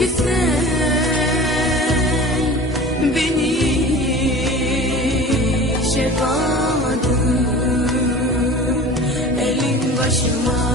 ki sen beni şefadın elin başıma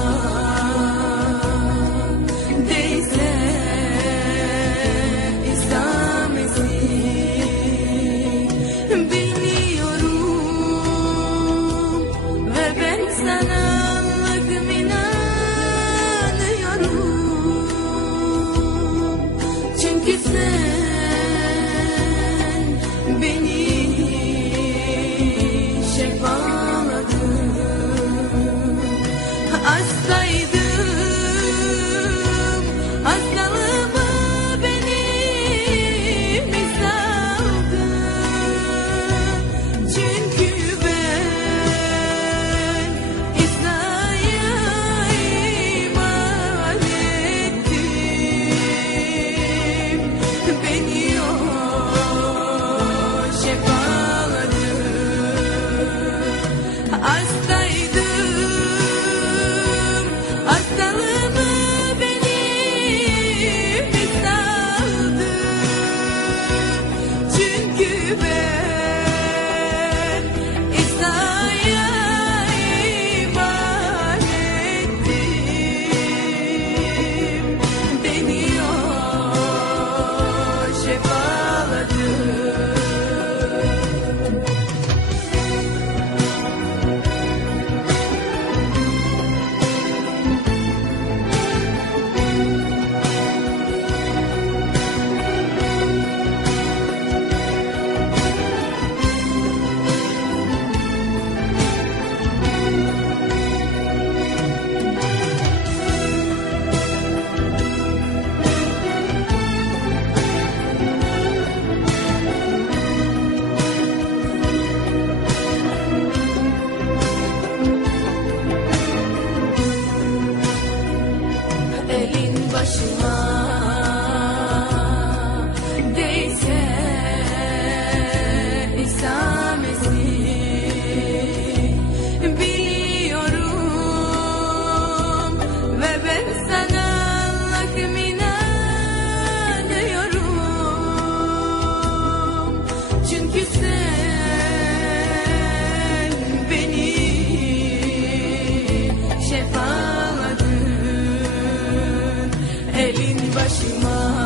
sen beni şefaladın. Elin başıma